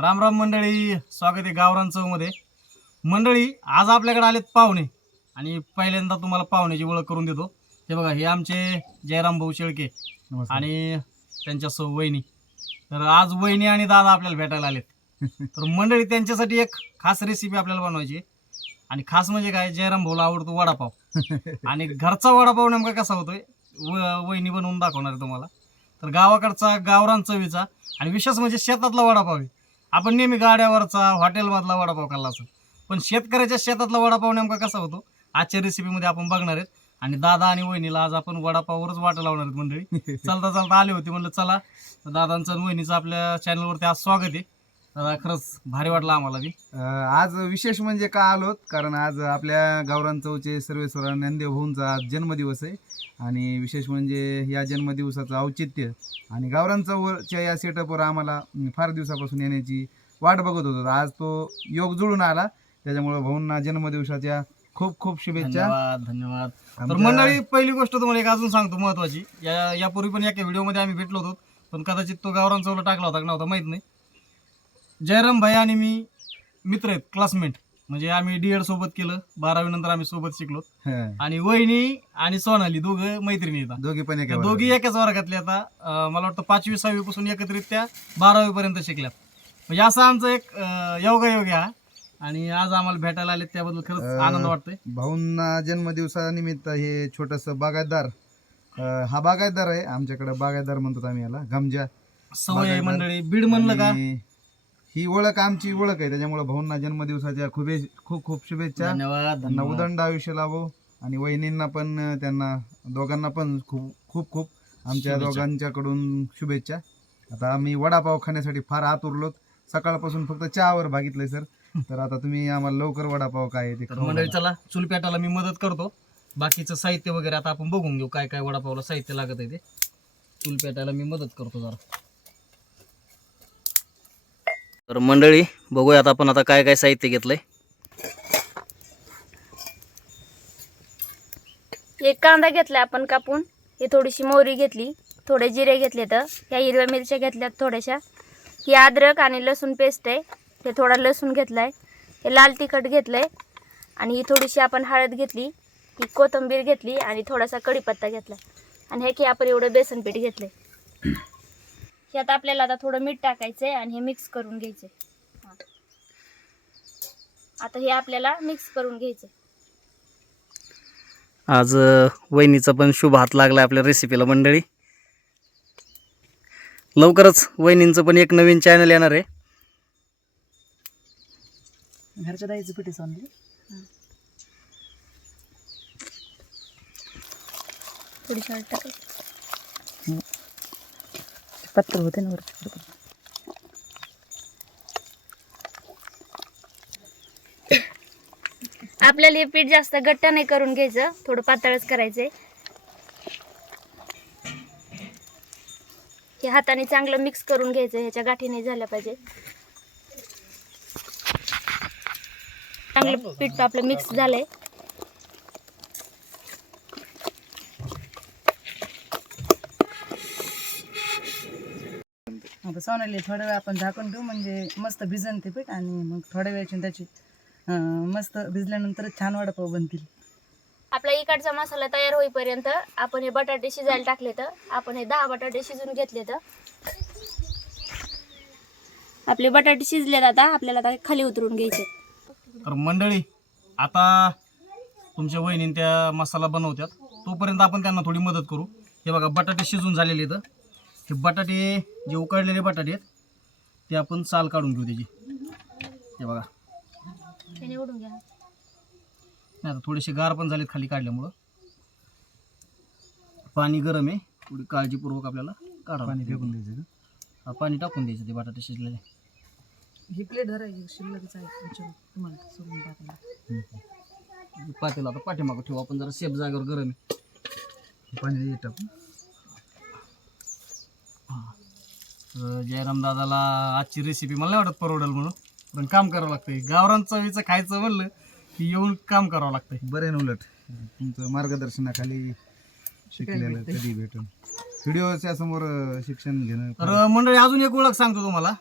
राम राम मंडळी स्वागत आहे गावरान चौमध्ये मंडळी आज आपल्याकडे आलेत पाहुणे. आणि पहिल्यांदा तुम्हाला पाहुण्याची ओळख करून देतो. हे बघा हे आमचे जयराम भाऊ शेळके आणि त्यांच्या सौ वहिनी. तर आज वहिनी आणि दादा आपल्याला भेटायला आलेत. तर मंडळी त्यांच्यासाठी एक खास रेसिपी आपल्याला बनवायची आहे. आणि खास म्हणजे काय जयराम भाऊला आवडतो वडापाव. आणि घरचा वडापाव नेमका कसा होतोय व- वहिनी बनवून दाखवणार आहे तुम्हाला. तर गावाकडचा गावरान चवीचा आणि विशेष म्हणजे शेतातला वडापाव आहे. आपण नेहमी गाड्यावरचा हॉटेलमधला वडापाव खाल्ला असेल. पण शेतकऱ्याच्या शेतातला वडापाव नेमका कसा होतो? आजच्या रेसिपीमध्ये आपण बघणार आहेत. आणि दादा आणि वहिनीला आज आपण वडापाववरच वाटा लावणार आहेत मंडळी. चालता चालता आले होते म्हणलं चला. दादांचं आणि वहिनीचं आपल्या चॅनलवरती आज स्वागत आहे. दादा खरंच भारी वाटलं आम्हाला बी. अं, आज विशेष म्हणजे का आलोत? कारण आज आपल्या गावरान चौचे सर्वेश्वर ज्ञानदेव भाऊंचा आज जन्मदिवस आहे. आणि विशेष म्हणजे या जन्मदिवसाचं औचित्य आणि गावरान चौच्या या सेटअपवर आम्हाला अं, फार दिवसापासून येण्याची वाट बघत होतो. आज तो योग जुळून आला. त्याच्यामुळे भाऊंना जन्मदिवसाच्या खूप खूप शुभेच्छा. धन्यवाद धन्यवाद. तर आमच्या- मंडळी पहिली गोष्ट तुम्हाला एक अजून सांगतो महत्वाची. या यापूर्वी पण एका व्हिडिओमध्ये आम्ही भेटलो होतो पण कदाचित तो गावरान चौला टाकला होता का नव्हता माहीत नाही. जयराम भाई आणि मी मित्र आहेत क्लासमेट म्हणजे आम्ही डी एड सोबत केलं बारावी नंतर आम्ही सोबत शिकलो. आणि वहिनी आणि सोनाली दोघं मैत्रिणी येतात दोघी पण एका दोघी एकाच वर्गातले आता अं, मला वाटतं पाचवी सहावी पासून एकत्रित त्या बारावी पर्यंत शिकल्यात. म्हणजे असं आमचं एक योगायोग हा. आणि आज आम्हाला भेटायला आले त्याबद्दल खरंच आनंद वाटतोय. भाऊंना जन्मदिवसानिमित्त हे छोटस बागायतदार अं, हा बागायतदार आहे आमच्याकडे बागायतदार म्हणतो आम्ही याला गमजा. सवय मंडळी बीड म्हणलं का? आणि ही ओळख आमची ओळख आहे. त्याच्यामुळे भाऊंना जन्मदिवसाच्या खूप खूप खूप शुभेच्छा. धन्यवाद त्यांना उदंड आयुष्य लाभो. आणि वहिनींना पण त्यांना दोघांना पण खूप खूप खूप आमच्या. दोघांच्याकडून शुभेच्छा. आता आम्ही वडापाव खाण्यासाठी फार आत उरलोत सकाळपासून फक्त चहावर भागितलंय सर. तर आता तुम्ही आम्हाला लवकर वडापाव काय ते मंडळी. चला चूल पेटायला मी मदत करतो. बाकीचं साहित्य वगैरे आता आपण बघून घेऊ. काय काय वडापावला साहित्य लागत आहे ते. चूल पेटायला मी मदत करतो जरा. तर मंडळी बघूया आता आपण आता काय काय साहित्य घेतलंय. एक कांदा घेतला आपण कापून. ही थोडीशी मोहरी घेतली थोडे जिरे घेतले तर ह्या हिरव्या मिरच्या घेतल्यात थोड्याशा. ही अद्रक आणि लसूण पेस्ट आहे. हे थोडा लसूण घेतला आहे हे लाल तिखट घेतलं आहे आणि ही थोडीशी आपण हळद घेतली ही कोथिंबीर घेतली आणि थोडासा कढीपत्ता घेतला आणि हे की आपण एवढं बेसन पीठ घेतलं ह्यात आपल्याला आता थोडं मीठ टाकायचं आहे आणि हे मिक्स करून घ्यायचं आहे आता हे आपल्याला मिक्स करून घ्यायचं आहे आज वहिनीचा पण शुभ हात लागला आपल्या रेसिपीला मंडळी. लवकरच वहिनींचं पण एक नवीन चॅनल येणार आहे. घरच्या दाईचं थोडीशी हळद टाकायची. पत्र होते ना वरती आपल्याला हे पीठ जास्त घट्ट नाही करून घ्यायचं थोडं पातळच करायचंय. हे हाताने चांगलं मिक्स करून घ्यायचं ह्याच्या गाठी नाही झाल्या पाहिजे. चांगलं पीठ आपलं मिक्स झालंय. सोनाली थोड्या वेळ आपण झाकून ठेवू म्हणजे मस्त भिजन ते पीठ आणि मग थोड्या वेळची त्याची मस्त भिजल्यानंतर छान वडापाव बनतील. आपला इकडचा मसाला तयार होईपर्यंत आपण हे बटाटे शिजायला टाकले तर आपण हे दहा बटाटे शिजून घेतले तर आपले बटाटे शिजलेत आता आपल्याला आता खाली उतरून घ्यायचे. तर मंडळी आता तुमच्या वहिनी त्या मसाला बनवतात तोपर्यंत आपण त्यांना थोडी मदत करू. हे बघा बटाटे शिजून झालेले इथं हे बटाटे जे उकडलेले बटाटे आहेत ते आपण साल काढून घेऊ त्याची. हे बघा. त्याने ओढून घ्या. नाही आता थोडेसे गार पण झालेत खाली काढल्यामुळं. पाणी गरम आहे. थोडी काळजीपूर्वक आपल्याला काढा पाणी फेकून द्यायचं का? पाणी टाकून द्यायचं ते बटाटे शिजलेले. ही प्लेट धरायची शिल्लकच आहे. त्याच्यावर तुम्हाला सोडून टाकायला. पातेला आता पाठीमागं ठेवू. आपण जरा सेफ जागेवर गरम आहे. पाणी हे टाकून. तर जयराम दादाला आजची रेसिपी मला नाही वाटत परवडेल म्हणून. पण काम करावं लागतंय. गावरान चवीचं खायचं म्हणलं की येऊन काम करावं लागतंय. बरं ना उलट. तुमचं मार्गदर्शनाखाली शिकलेलं कधी भेटून. व्हिडिओच्या समोर अं, शिक्षण घेणं तर मंडळी अजून एक ओळख सांगतो तुम्हाला.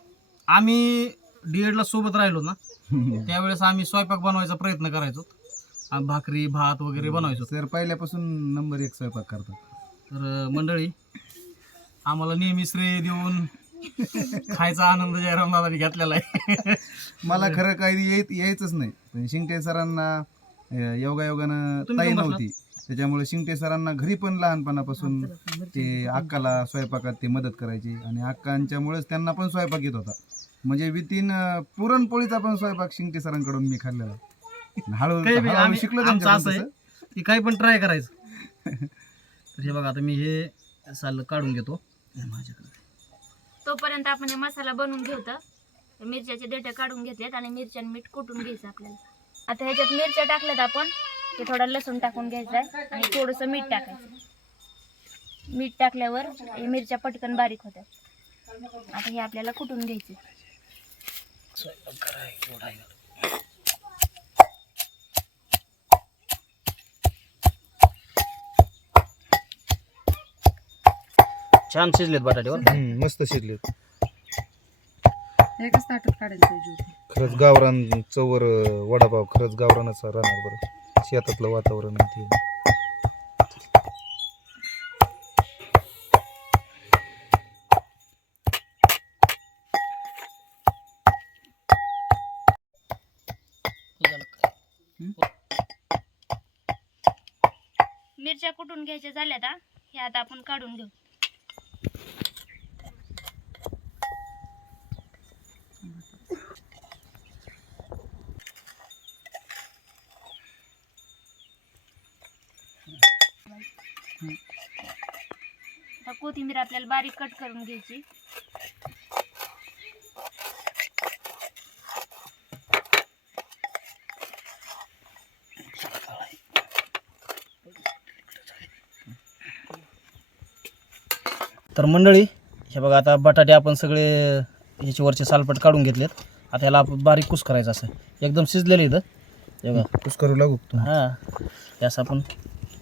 आम्ही डीएडला सोबत राहिलो ना त्यावेळेस आम्ही स्वयंपाक बनवायचा प्रयत्न करायचो. भाकरी भात वगैरे बनवायचो. सर पहिल्यापासून नंबर एक स्वयंपाक करतात. तर मंडळी आम्हाला नेहमी श्रेय देऊन खायचा आनंद जयराम दादानी घेतलेला आहे. मला खरं काही येत यायचंच नाही. पण शिंगटे सरांना योगायोगानं ताई नव्हती. त्याच्यामुळे शिंगटे सरांना घरी पण लहानपणापासून ते अक्काला स्वयंपाकात ते मदत करायचे. आणि अक्कांच्यामुळेच त्यांना पण स्वयंपाक येत होता. म्हणजे वितीन पुरणपोळीचा पण स्वयंपाक शिंगटे सरांकडून मी खाल्लेला. हळूहळू आम्ही- शिकलो. की काही पण ट्राय करायचं. हे बघा आता मी हे साल काढून घेतो. माझ्याकडे. तोपर्यंत आपण हे मसाला बनवून घेऊत मिरच्याचे देठे काढून घेतलेत आणि मिरच्या मीठ कुटून घ्यायचं आपल्याला. आता ह्याच्यात मिरच्या टाकल्यात आपण. ते थोडा लसूण टाकून घ्यायचा आहे आणि थोडंसं मीठ टाकायचं. मीठ टाकल्यावर हे मिरच्या पटकन बारीक होतात. आता हे आपल्याला कुटून घ्यायचे छान शिजलेत हम्म, मस्त शिकले एकच ताटात काढायला पाहिजे होती खरंच गावरान चौवर वडापाव खरंच गावरानच राहणार बरं. शेतातलं वातावरण आहे ते. मिरच्या कुटून घ्यायच्या झाल्यात हा. हे आता आपण काढून घेऊ आता कोथिंबीर आपल्याला बारीक कट करून घ्यायची. तर मंडळी हे बघा आता बटाटे आपण सगळे ह्याचे वरचे सालपट काढून घेतलेत. आता याला आपण बारीक कुस करायचं असं. एकदम शिजलेलं इथं. हे बघा. कुस करू लागू? हां. असं आपण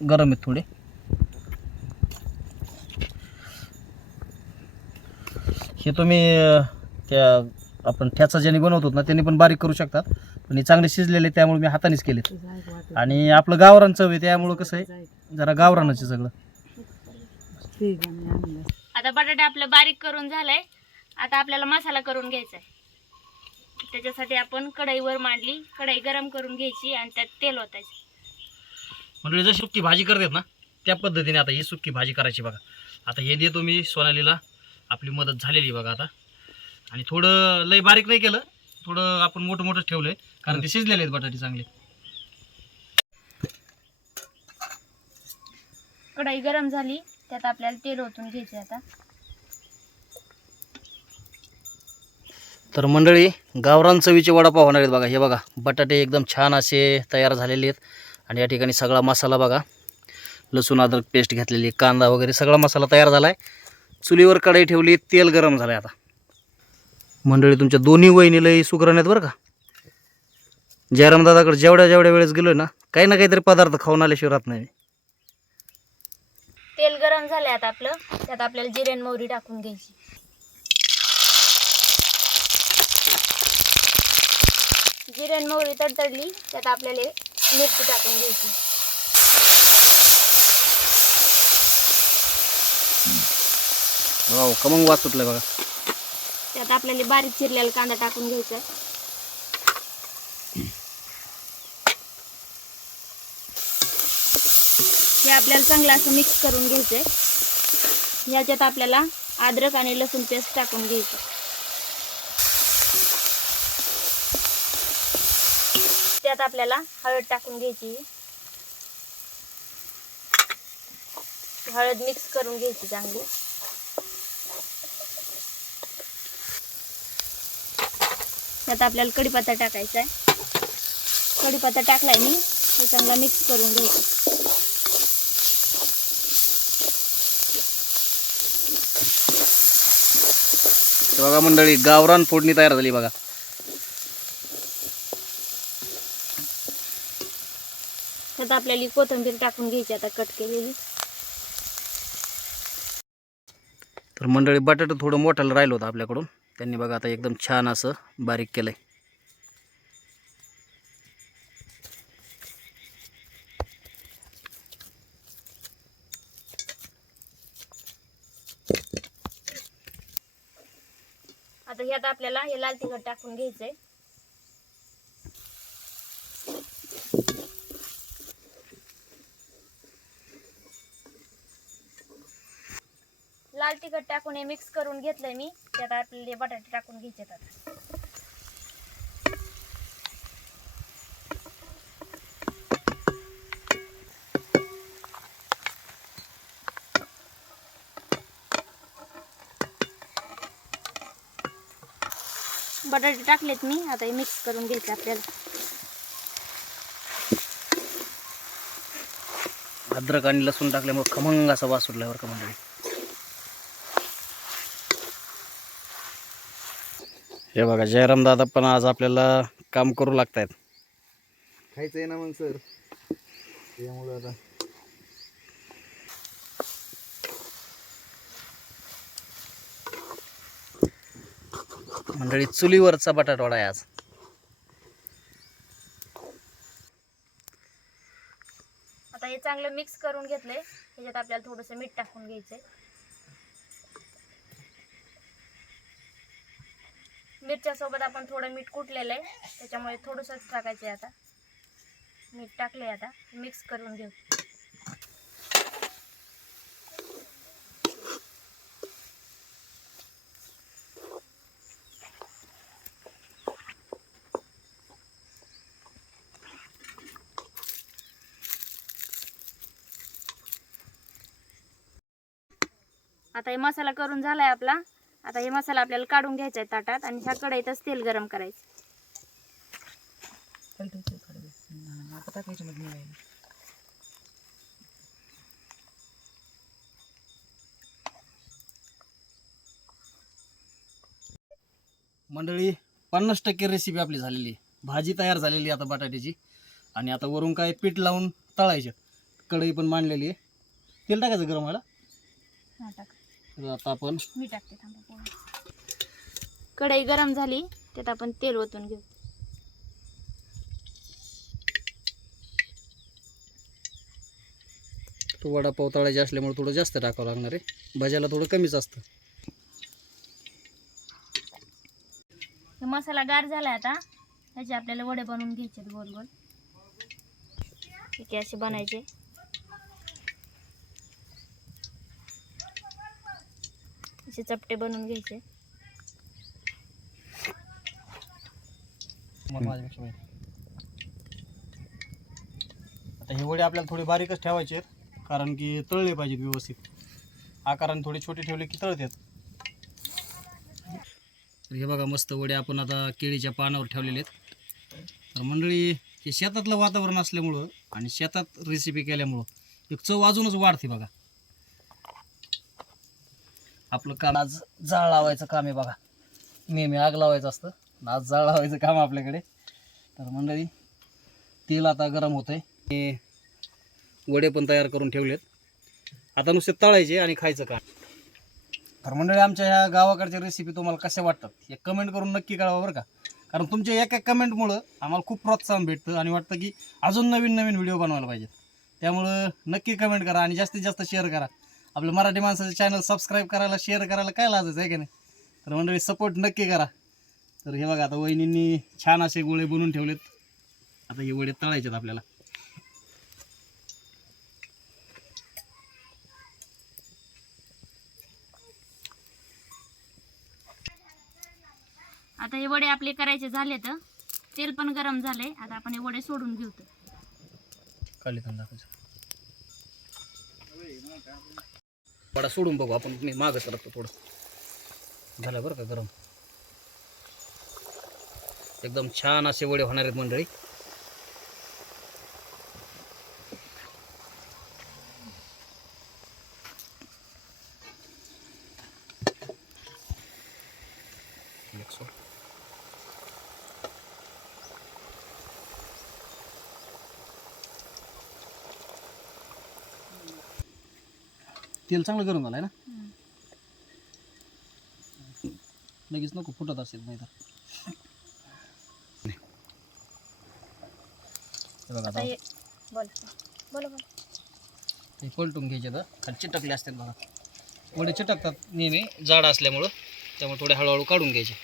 गरम आहेत थोडे. हे तुम्ही त्या आपण ठ्याचा ज्याने बनवतो ना त्यांनी पण बारीक करू शकतात. पण हे चांगले शिजलेले त्यामुळे मी हातानेच केलेत. आणि आपलं गावरान चव आहे त्यामुळं कसं आहे जरा गावरानच आहे सगळं. आता बटाटे आपलं बारीक करून झालंय. आता आपल्याला मसाला करून घ्यायचा आहे. त्याच्यासाठी आपण कढईवर मांडली. कढई गरम करून घ्यायची आणि त्यात तेल ओतायचं. म्हणजे जशी सुक्की भाजी करतात ना त्या पद्धतीने आता ही सुक्की भाजी करायची बघा. आता हे देतो मी सोनालीला. आपली मदत झालेली बघा आता. आणि थोडं लय बारीक नाही केलं थोडं आपण मोठं मोठं ठेवलंय कारण ते शिजलेले आहेत बटाटे चांगले. कढई गरम झाली त्यात आपल्याला तेल ओतून घ्यायचे आता. तर मंडळी गावरान चवीचे वडापाव होणार आहेत बघा. हे बघा बटाटे एकदम छान असे तयार झालेले आहेत. आणि या ठिकाणी सगळा मसाला बघा. लसूण अद्रक पेस्ट घेतलेली कांदा वगैरे सगळा मसाला तयार झाला आहे चुलीवर कढई ठेवली तेल गरम झालं आता. मंडळी तुमच्या दोन्ही वहिनीलाही सुकरण्यात बरं का? जयराम दादाकडे जेवढ्या जेवढ्या वेळेस गेलो ना काही ना काहीतरी पदार्थ खाऊन आल्याशिवाय राहत नाही तेल गरम झालं आता आपलं. त्यात आपल्याला जिरेन मोहरी टाकून घ्यायची. जिरेन मोहरी तडतडली त्यात आपल्याला मिरची टाकून घ्यायची. हो कमंग वाच सुटलं बघा. त्यात आपल्याला बारीक चिरलेला कांदा टाकून घ्यायचा. हे आपल्याला चांगलं असं मिक्स करून घ्यायचंय. याच्यात ह्याच्यात आपल्याला अद्रक आणि लसूण पेस्ट टाकून घ्यायचं. त्यात आपल्याला हळद टाकून घ्यायची. हळद मिक्स करून घ्यायची चांगली. त्यात आपल्याला कढीपत्ता टाकायचा आहे. कढीपत्ता टाकलाय मी. हे चांगला मिक्स करून घ्यायचं. बघा मंडळी गावरान फोडणी तयार झाली बघा. त्यात आपल्याला कोथिंबीर टाकून घ्यायची आता कट केलेली. तर मंडळी बटाटा थोडं मोठ्याला राहिलं होतं आपल्याकडून. त्यांनी बघा आता एकदम छान असं बारीक केलं आहे आता ह्यात आपल्याला हे लाल तिखट टाकून घ्यायचंय. लाल तिखट टाकून हे मिक्स करून घेतलंय मी. त्यात आपल्याला बटाटे टाकून घ्यायचे आता. बटाटे टाकलेत मी. आता हे मिक्स करून घ्यायचे आपल्याला. अद्रक आणि लसूण टाकल्यामुळे खमंग असा वास सुटला बरं का मंडळी? हे बघा जयराम दादा पण आज आपल्याला काम करू लागतायत. खायचं आहे ना मग सर? त्यामुळं आता. मंडळी चुलीवरचा बटाटवडा आहे आज. आता हे चांगलं मिक्स करून घेतलंय. त्याच्यात आपल्याला थोडंसं मीठ टाकून घ्यायचंय. मिरच्या सोबत आपण थोडं मीठ कुटलेलं आहे. त्याच्यामुळे थोडंसंच टाकायचं आहे आता. मीठ टाकले आता. मिक्स करून घेऊ. आता हे मसाला करून झालाय आपला. आता हे मसाला आपल्याला काढून घ्यायचा आहे ताटात आणि ह्या कढईतच तेल गरम करायचं. मंडळी पन्नास टक्के रेसिपी आपली झालेली आहे. भाजी तयार झालेली आहे आता बटाट्याची. आणि आता वरून काय पीठ लावून तळायचे. कढई पण मांडलेली आहे. तेल टाकायचं गरम व्हायला? हा टाक. तर आता आपण मी टाकते थांबा. कढई गरम झाली त्यात आपण तेल ओतून घेऊ. तो वडापाव तळायचे असल्यामुळे थोडं जास्त टाकावं लागणार आहे. भाज्याला थोडं कमीच असतं. मसाला गार झालाय आता. त्याचे आपल्याला वडे बनवून घ्यायचे गोल गोल असे बनायचे. असे चपटे बनवून घ्यायचे. मला आता हे वडे आपल्याला थोडी बारीकच ठेवायचे आहेत कारण की तळले पाहिजेत व्यवस्थित. आकाराने थोडे छोटे ठेवले की तळतात. तर हे बघा मस्त वडे आपण आता केळीच्या पानावर ठेवलेले आहेत. तर मंडळी हे शेतातलं वातावरण असल्यामुळं आणि शेतात रेसिपी केल्यामुळं एक चव अजूनच वाढते बघा. आपलं काम आज जाळ लावायचं काम आहे बघा. नेहमी आग लावायचं असतं. आज जाळ लावायचं काम आपल्याकडे. तर मंडळी तेल आता गरम होतंय. आहे वडे पण तयार करून ठेवलेत. आता नुसते तळायचे आणि खायचं काम. तर मंडळी आमच्या ह्या गावाकडच्या रेसिपी तुम्हाला कशा वाटतात? हे कमेंट करून नक्की कळवा बरं का? कारण तुमच्या एका कमेंटमुळं आम्हाला खूप प्रोत्साहन भेटतं आणि वाटतं की अजून नवीन नवीन व्हिडिओ बनवायला पाहिजेत. त्यामुळं नक्की कमेंट करा आणि जास्तीत जास्त शेअर करा. आपलं मराठी माणसाचं चॅनल सबस्क्राईब करायला शेअर करायला काय लाजायचं आहे का नाही? तर मंडळी सपोर्ट नक्की करा. तर हे बघा आता वहिनींनी छान असे गोळे बनवून ठेवलेत. आता हे वडे तळायचेत आपल्याला. आता हे वडे आपले करायचे झाले तर तेल पण गरम झाले आता आपण हे वडे सोडून घेऊ. तर. दाखवायचं वडा सोडून बघू. आपण मी मागं सरकतो थोडं. झालं बरं का गरम? एकदम छान असे वडे होणार आहेत मंडळी एक सोड. तेल चांगलं गरम झालं आहे ना लगेच नको फुटत असेल नाही तर. हे हे पलटून घ्यायचे तर खाली चिटकले असतात बघा. वडे चिटकतात नेहमी जाड असल्यामुळं. त्यामुळे थोडे हळूहळू काढून घ्यायचे.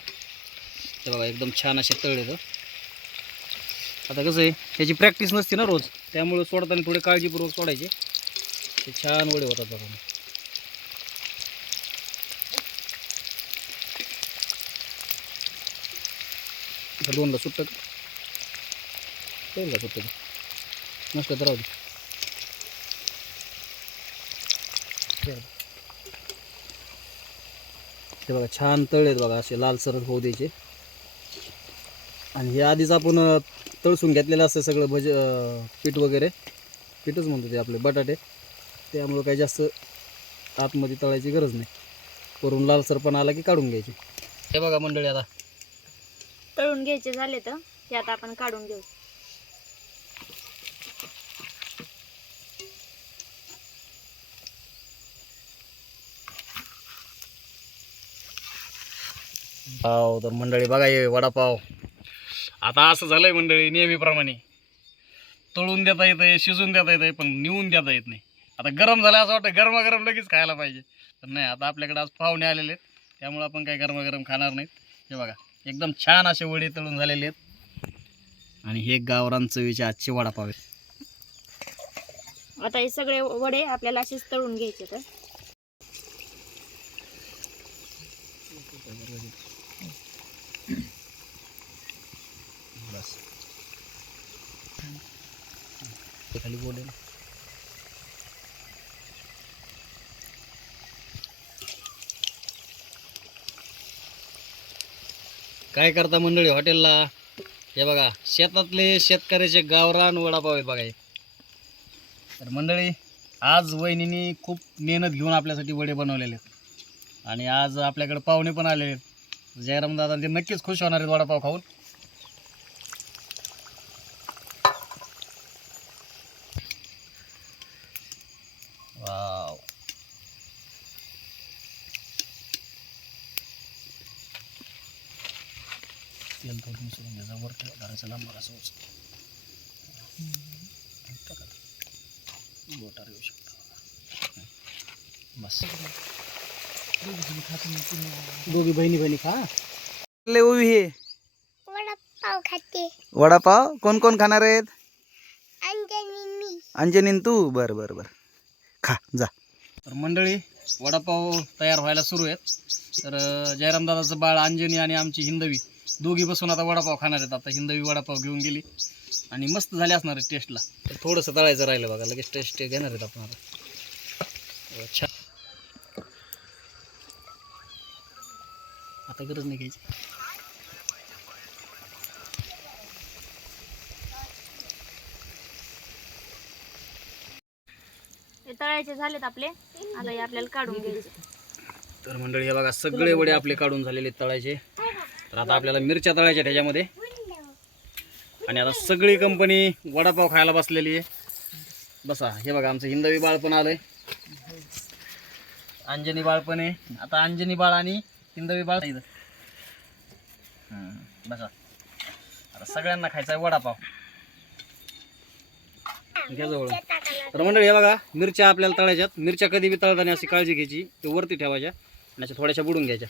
ते बघा एकदम छान असे तळले तर आता कसं आहे त्याची प्रॅक्टिस नसते ना रोज. त्यामुळं सोडताना थोडे काळजीपूर्वक सोडायचे. ते छान वडे होतात बघा. आता दोनदा सुट्टं का? दोनदा सुट्टं का? नसलं तर राहू दे. ते बघा छान तळलेत बघा असे लालसर होऊ द्यायचे. आणि हे आधीच आपण तळसून घेतलेलं असतं सगळं भज पीठ वगैरे. पीठच म्हणतो ते आपले बटाटे. त्यामुळं काही जास्त आतमध्ये तळायची गरज नाही. वरून लालसर पण आला की काढून घ्यायची. हे बघा मंडळी आता तळून घ्यायचे झाले तर हे आता आपण काढून घेऊ. पाव तर मंडळी बघा ये वडापाव. आता असं झालंय मंडळी नेहमीप्रमाणे. तळून देता येतं शिजून देता येतं पण निवून देता येत नाही. आता गरम झालं असं वाटतं गरमागरम लगेच खायला पाहिजे. पण नाही आता आपल्याकडे आज पाहुणे आलेले आहेत त्यामुळे आपण काही गरमागरम खाणार नाहीत. हे बघा. एकदम छान असे वडे तळून झालेले आहेत. आणि हे गावरान चवीचे आजचे वडापाव आहेत. आता हे सगळे वडे आपल्याला असेच तळून घ्यायचे तर. खाली बोलेल काय करता मंडळी हॉटेलला? हे बघा शेतातले शेतकऱ्याचे गावरान वडापाव आहेत बघा तर मंडळी आज वहिनीने खूप मेहनत घेऊन आपल्यासाठी वडे बनवलेले आहेत. आणि आज आपल्याकडे पाहुणे पण आले आहेत. जयराम दादा ते नक्कीच खुश होणार आहेत वडापाव खाऊन वाव तेल थोडं मिसळून घ्यायचं वर ठेवा घराचं लांब असं उचल. टाका. बोटावर येऊ शकतो. बस. दोघी बहिणी बहिणी खा. ले ओवी हे वडापाव खाते. वडापाव? कोण कोण खाणार आहेत? अंजनी तू? बर बर बर. खा जा. तर मंडळी वडापाव तयार व्हायला सुरू आहेत. तर अं, जयराम दादाचं बाळ अंजनी आणि आमची हिंदवी. दोघी बसून आता वडापाव खाणार आहेत. आता हिंदवी वडापाव घेऊन गेली. आणि मस्त झाले असणार आहे टेस्टला तर थोडंसं तळायचं राहिलं बघा लगेच टेस्ट घेणार आहेत आपण आता. अं, छान. आता गरज नाही घ्यायची. हे तळायचे झालेत आपले. आता हे आपल्याला काढून घ्यायचे. तर मंडळी हे बघा सगळे वडे आपले काढून झालेले आहेत तळायचे. तर आता आपल्याला मिरच्या तळायच्या त्याच्यामध्ये. आणि आता सगळी कंपनी वडापाव खायला बसलेली आहे. बसा हे बघा आमचं हिंदवी बाळ पण आलंय. अंजनी बाळ पण आहे. आता अंजनी बाळ आणि हिंदवी बाळ इथं. हम्म, बसा. आता सगळ्यांना खायचा आहे वडापाव. घ्या जवळ. तर मंडळी हे बघा मिरच्या आपल्याला तळायच्यात. मिरच्या कधी बी तळताना अशी काळजी घ्यायची ते वरती ठेवायच्या आणि अशा थोड्याशा बुडून घ्यायच्या.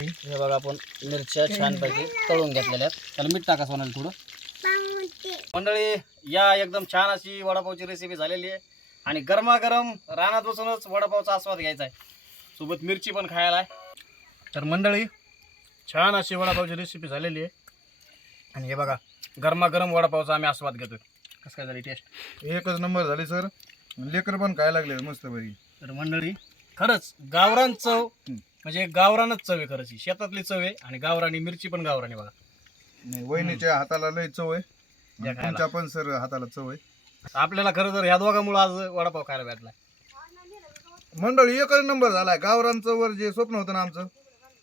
हे बघा आपण मिरच्या छानपैकी तळून घेतलेल्या आहेत. त्याला मीठ टाका सोनाली थोडं. मंडळी या एकदम छान अशी वडापावची रेसिपी झालेली आहे. आणि गरमागरम रानात बसूनच वडापावचा आस्वाद घ्यायचा आहे. सोबत मिरची पण खायला आहे. तर मंडळी छान अशी वडापावची रेसिपी झालेली आहे. आणि हे बघा गरमागरम वडापावचा आम्ही आस्वाद घेतोय. कसं काय झाली टेस्ट एकच नंबर झाले सर लेकर पण खायला लागले मस्त पैकी तर मंडळी खरंच गावरान चव म्हणजे गावरानच चव आहे खरंच ही. शेतातली चव आहे आणि गावरानी मिरची पण गावरानी बघा. नाही वहिनीच्या हाताला लय चव आहे. द्या आणि खायला. तुमच्या पण सर हाताला चव आहे. आपल्याला खरं तर ह्या दोघांमुळे आज वडापाव खायला भेटला. मंडळी एकच नंबर झालाय. गावरान चवर जे स्वप्न होतं ना आमचं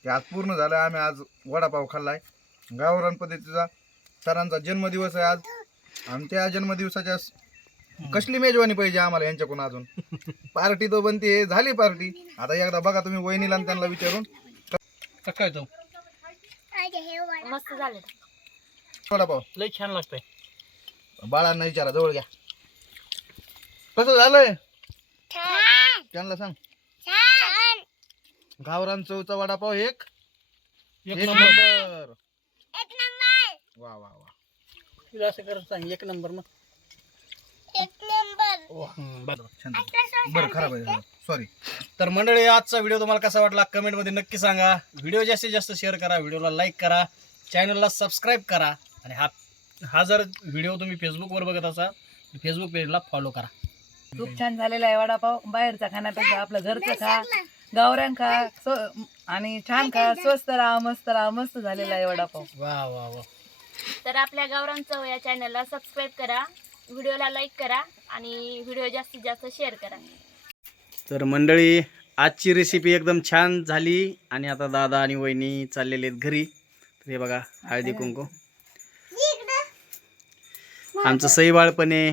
ते आज पूर्ण झालं आम्ही आज वडापाव खाल्लाय. गावरान पद्धतीचा सरांचा जन्मदिवस आहे आज. आमच्या जन्मदिवसाच्या स- कसली मेजवानी पाहिजे आम्हाला यांच्याकडून अजून? पार्टी तो बनते झाली पार्टी. आता एकदा बघा तुम्ही वहिनीला आणि त्यांना विचारून. काय तो? मस्त झालं. वडापाव लई छान लागतंय. बाळांना विचारा जवळ घ्या. कसं झालंय? त्यांना सांग. गावरान चौचा वडापाव एक. एक एक नंबर. नंबर. वा वा वा. तुला असं करत सांग एक नंबर हम्म, बरं. छान बरं खराब आहे. सॉरी तर मंडळी आजचा व्हिडिओ तुम्हाला कसा वाटला? कमेंटमध्ये नक्की सांगा. व्हिडिओ जास्तीत जास्त शेअर करा व्हिडिओला लाईक करा चॅनलला सबस्क्राईब करा आणि हा हा जर व्हिडिओ तुम्ही फेसबुकवर बघत असाल तर फेसबुक पेजला फॉलो करा. खूप छान झालेला आहे वडापाव. बाहेरचा खाण्यापेक्षा आपलं घरचं खा. गावऱ्यां खा. स्व- आणि छान खा. स्वस्त राहा मस्त राहा. मस्त झालेला आहे वडापाव. वा वा वा तर आपल्या गावरान चव या चॅनलला सबस्क्राईब करा. व्हिडिओला लाईक करा. आणि व्हिडिओ जास्तीत जास्त शेअर करा. तर मंडळी आजची रेसिपी एकदम छान झाली आणि आता दादा आणि वहिनी चाललेले आहेत घरी. तर हे बघा हळदी कुंकू. आमचं सई बाळपणे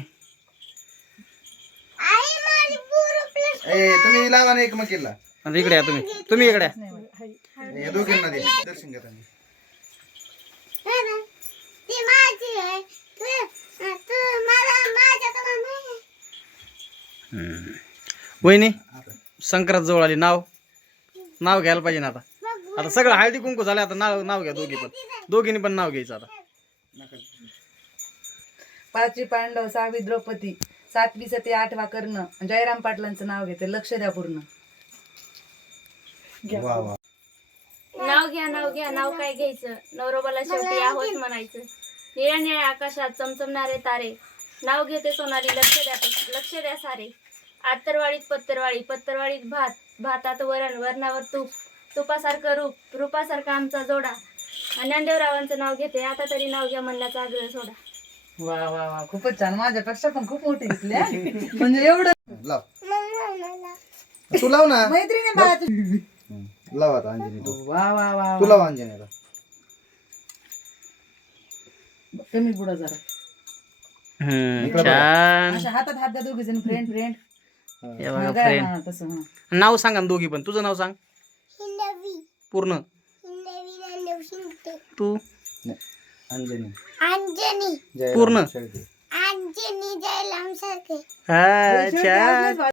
ए तुम्ही लावा ना एकमेकीला. इकडे या तुम्ही. तुम्ही इकडे या. हे दोघींना दर्शन घेता. वहिनी संक्रांत जवळ आली. नाव? नाव घ्यायला पाहिजे ना आता. आता सगळं हळदी कुंकू झालं आता नाव नाव घ्या दोघी पण. दोघींनी पण नाव घ्यायचं आता. पाचवी पांडव सहावी द्रौपदी सातवी सती आठवा कर्ण. जयराम पाटलांचं नाव घेते लक्ष द्या पूर्ण. नाव घ्या नाव घ्या. नाव काय घ्यायचं? नवरोबाला शेवटी आहोत म्हणायचं. निळ्या निळ्या आकाशात चमचमणारे तारे. नाव घेते सोनारी लक्ष द्या लक्ष द्या सारे. आत्तरवाडीत पत्तरवाडी पत्तरवाडीत भात भातात वरण वरणावर तूप. तुपासारखं रूप रूपासारखा आमचा जोडा. ज्ञानदेवरावांचं नाव घेते आता तरी नाव घ्या म्हणण्याचा आग्रह सोडा. वा वा वा खूपच छान. माझ्यापेक्षा पण खूप मोठी दिसली हा. म्हणजे एवढं लाव. तू लाव ना. मैत्रिणी लाव आता अंजनी तू वा वा वा तू लाव अंजनीला कमी पुढं जरा. हम्म, छान. अशा हातात हात द्या दोघी जण फ्रेंड फ्रेंड हे बघा फ्रेंड तसं हा. नाव सांगा ना दोघी पण. तुझं नाव सांग. पूर्ण. तू? अंजनी. अंजनी. जय पूर्ण. शेळके. अंजनी जयलाम सारखे हा छान.